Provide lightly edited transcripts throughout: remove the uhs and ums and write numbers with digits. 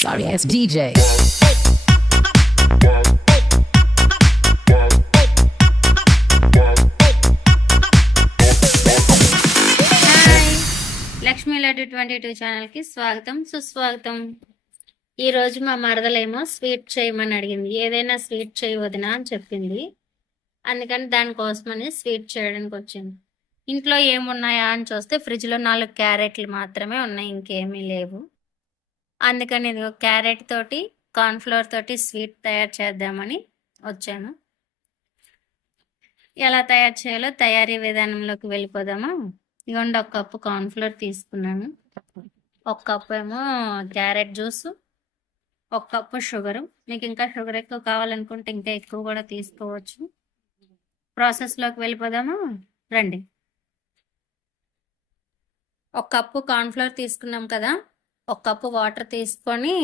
Sorry ass DJ. Lakshmi Laddu 22 ఛానల్కి స్వాగతం సుస్వాగతం. ఈరోజు మా మరదలేమో స్వీట్ చేయమని అడిగింది. ఏదైనా స్వీట్ చేయవద్దునా అని చెప్పింది. అందుకని దానికోసమని స్వీట్ చేయడానికి వచ్చింది. ఇంట్లో ఏమున్నాయా అని చూస్తే ఫ్రిడ్జ్లో 4 క్యారెట్లు మాత్రమే ఉన్నాయి, ఇంకేమీ లేవు. అందుకని ఇది క్యారెట్ తోటి కార్న్ఫ్లవర్ తోటి స్వీట్ తయారు చేద్దామని వచ్చాను. ఎలా తయారు చేయాలో తయారీ విధానంలోకి వెళ్ళిపోదామా. ఇదిగోండి, 1 కప్పు కార్న్ఫ్లవర్ తీసుకున్నాను, 1 కప్పు ఏమో క్యారెట్ జ్యూసు, 1 కప్పు షుగరు. మీకు ఇంకా షుగర్ ఎక్కువ కావాలనుకుంటే ఇంకా ఎక్కువ కూడా తీసుకోవచ్చు. ప్రాసెస్లోకి వెళ్ళిపోదామా రండి. 1 కప్పు కార్న్ఫ్లవర్ తీసుకున్నాం కదా, 1 కప్పు వాటర్ తీసుకొని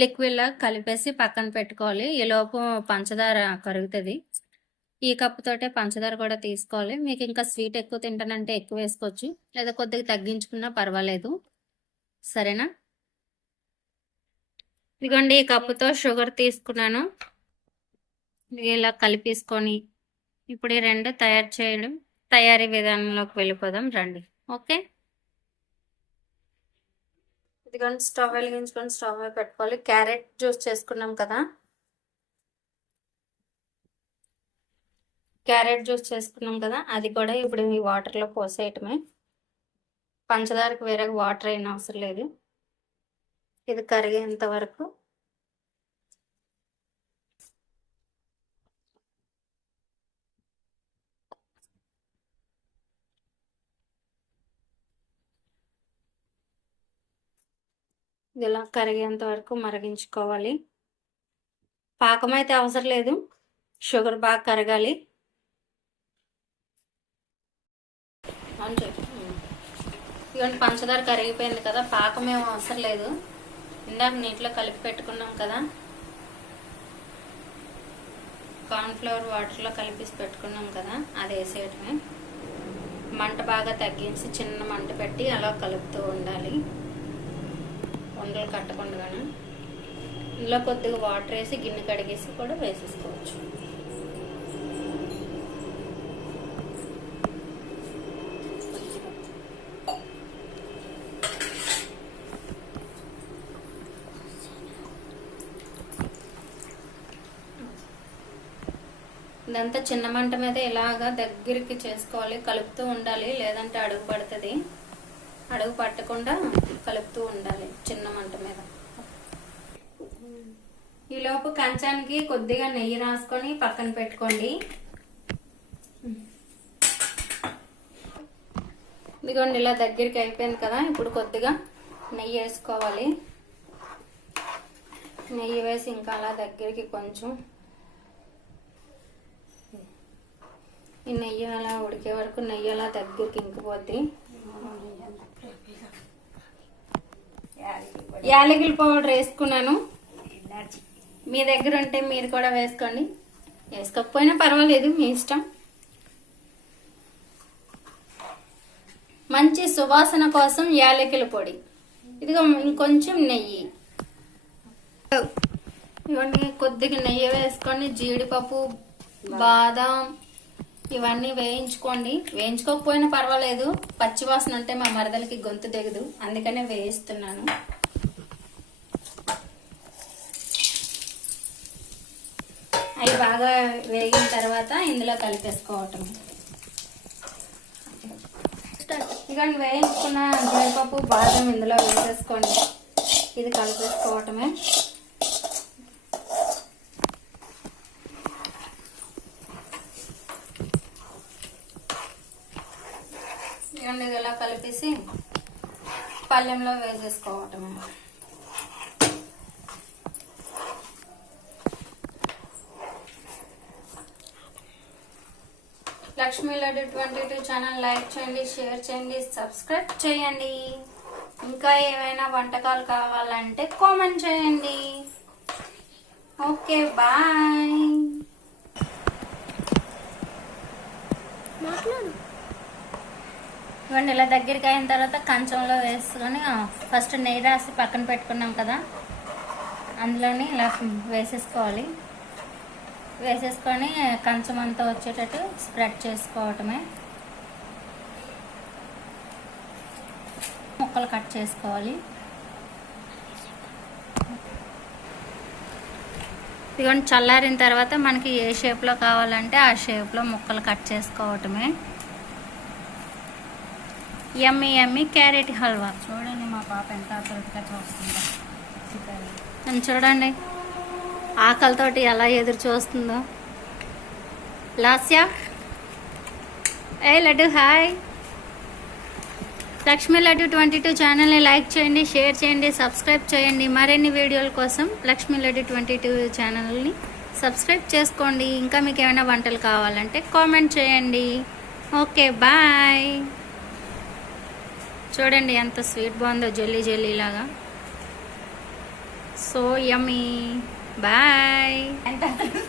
లిక్విడ్లా కలిపేసి పక్కన పెట్టుకోవాలి. ఈలోపు పంచదార కరుగుతుంది. ఈ కప్పుతోటే పంచదార కూడా తీసుకోవాలి. మీకు ఇంకా స్వీట్ ఎక్కువ తింటానంటే ఎక్కువ వేసుకోవచ్చు, లేదా కొద్దిగా తగ్గించుకున్నా పర్వాలేదు. సరేనా? ఇదిగోండి, ఈ కప్పుతో షుగర్ తీసుకున్నాను. ఇలా కలిపేసుకొని ఇప్పుడు ఈ 2 తయారీ విధానంలోకి వెళ్ళిపోదాం రండి. ఓకే, ఇదిగోండి, స్టవ్ వెలిగించుకొని స్టవ్ మీద పెట్టుకోవాలి. క్యారెట్ జ్యూస్ చేసుకున్నాం కదా, అది కూడా ఇప్పుడు ఈ వాటర్లో పోసేయటమే. పంచదారకు వేరే వాటర్ అయిన అవసరం లేదు. ఇది కరిగేంత వరకు ఇలా కరిగేంత వరకు మరిగించుకోవాలి. పాకం అయితే అవసరం లేదు, షుగర్ బాగా కరగాలి. ఇవన్నీ పంచదార కరిగిపోయింది కదా, పాకం ఏమో అవసరం లేదు. ఇందాక నీటిలో కలిపి పెట్టుకున్నాం కదా, కార్న్ఫ్లవర్ వాటర్లో కలిపేసి పెట్టుకున్నాం కదా, అది వేసేయటమే. మంట బాగా తగ్గించి చిన్న మంట పెట్టి అలా కలుపుతూ ఉండాలి, ఉండలు కట్టకుండాను. ఇందులో కొద్దిగా వాటర్ వేసి గిన్నె కడిగేసి కూడా వేసేసుకోవచ్చు. ఇదంతా చిన్న మంట మీద ఇలాగా దగ్గరికి చేసుకోవాలి, కలుపుతూ ఉండాలి, లేదంటే అడుగు పడుతుంది. అడుగు పట్టకుండా కలుపుతూ ఉండాలి చిన్న మంట మీద. ఈలోపు కంచానికి కొద్దిగా నెయ్యి రాసుకొని పక్కన పెట్టుకోండి. ఇదిగోండి, ఇలా దగ్గరికి అయిపోయింది కదా, ఇప్పుడు కొద్దిగా నెయ్యి వేసుకోవాలి. నెయ్యి వేసి ఇంకా అలా దగ్గరికి కొంచెం ఈ నెయ్యి అలా ఉడికే వరకు నెయ్యి అలా దగ్గరికి ఇంకిపోద్ది. యాలకుల పౌడర్ వేసుకున్నాను. మీ దగ్గర ఉంటే మీరు కూడా వేసుకోండి, వేసుకోకపోయినా పర్వాలేదు, మీ ఇష్టం. మంచి సువాసన కోసం యాలకుల పొడి. ఇదిగో ఇంకొంచెం నెయ్యి, ఇవన్నీ కొద్దిగా నెయ్యి వేసుకొని జీడిపప్పు, బాదం ఇవన్నీ వేయించుకోండి. వేయించుకోకపోయినా పర్వాలేదు, పచ్చివాసన అంటే మా మరదలకి గొంతు దిగదు, అందుకనే వేయిస్తున్నాను. అవి బాగా వేగిన తర్వాత ఇందులో కలిపేసుకోవటం. ఇక వేయించుకున్న జీడిపప్పు, బాదం ఇందులో వేసేసుకోండి. ఇది కలిపేసుకోవటమే. ఇది ఇలా కలిపేసి పళ్ళెంలో వేసేసుకోవటం. లక్ష్మీ లడ్డు 22 ఛానల్ లైక్ చేయండి, షేర్ చేయండి, సబ్స్క్రైబ్ చేయండి. ఇంకా ఏమైనా వంటకాలు కావాలంటే కామెంట్ చేయండి. Okay, bye. ఇవన్నీ ఇలా దగ్గరికి అయిన తర్వాత కంచంలో వేసుకొని ఫస్ట్ నెయ్యి రాసి పక్కన పెట్టుకున్నాం కదా, అందులోని ఇలా వేసేసుకోవాలి. వేసేసుకొని కంచం అంతా వచ్చేటట్టు స్ప్రెడ్ చేసుకోవటమే. ముక్కలు కట్ చేసుకోవాలి. ఇదిగోండి చల్లారిన తర్వాత మనకి ఏ షేప్లో కావాలంటే ఆ షేప్లో ముక్కలు కట్ చేసుకోవటమే. యమ్మీ యమ్మీ క్యారెట్ హల్వా. చూడండి మా పాప ఎంత ఆసక్తిగా చూస్తుందో. నన్ను చూడండి ఆకలితోటి ఎలా ఎదురు చూస్తుందో. లాస్య ఏ లడ్డు హాయ్. లక్ష్మీ లడ్డు 22 ఛానల్ని లైక్ చేయండి, షేర్ చేయండి, సబ్స్క్రైబ్ చేయండి. మరిన్ని వీడియోల కోసం లక్ష్మీ లడ్డు 22 ఛానల్ని సబ్స్క్రైబ్ చేసుకోండి. ఇంకా మీకు ఏమైనా వంటలు కావాలంటే కామెంట్ చేయండి. Okay bye. చూడండి ఎంత స్వీట్ బాగుందో, జెల్లీ జెల్లీ లాగా. So yummy. బాయ్.